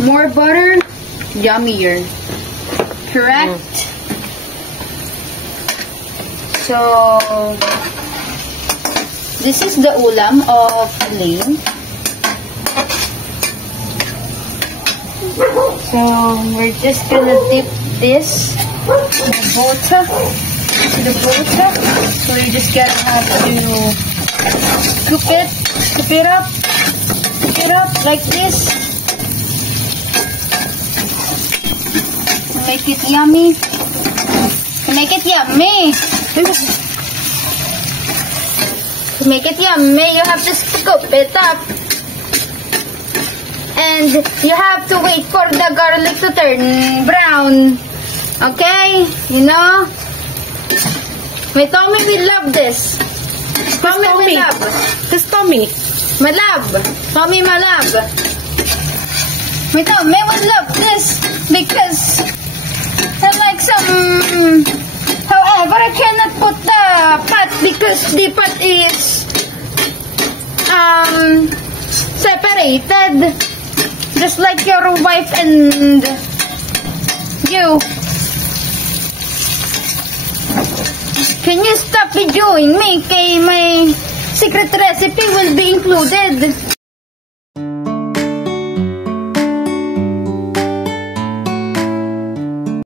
More butter, yummier. Correct? So, this is the ulam of Elaine. So, we're just gonna dip this in the butter. So, you just gonna have to cook it up like this. Make it yummy. Make it yummy. To make it yummy, you have to scoop it up. And you have to wait for the garlic to turn brown. Okay? You know? My Tommy will love this. Tommy will love. This Tommy. My love. Tommy, my love. My Tommy will love this because I like some. However, I cannot put the pot because the pot is separated. Just like your wife and you. Can you stop videoing me? Okay, my secret recipe will be included.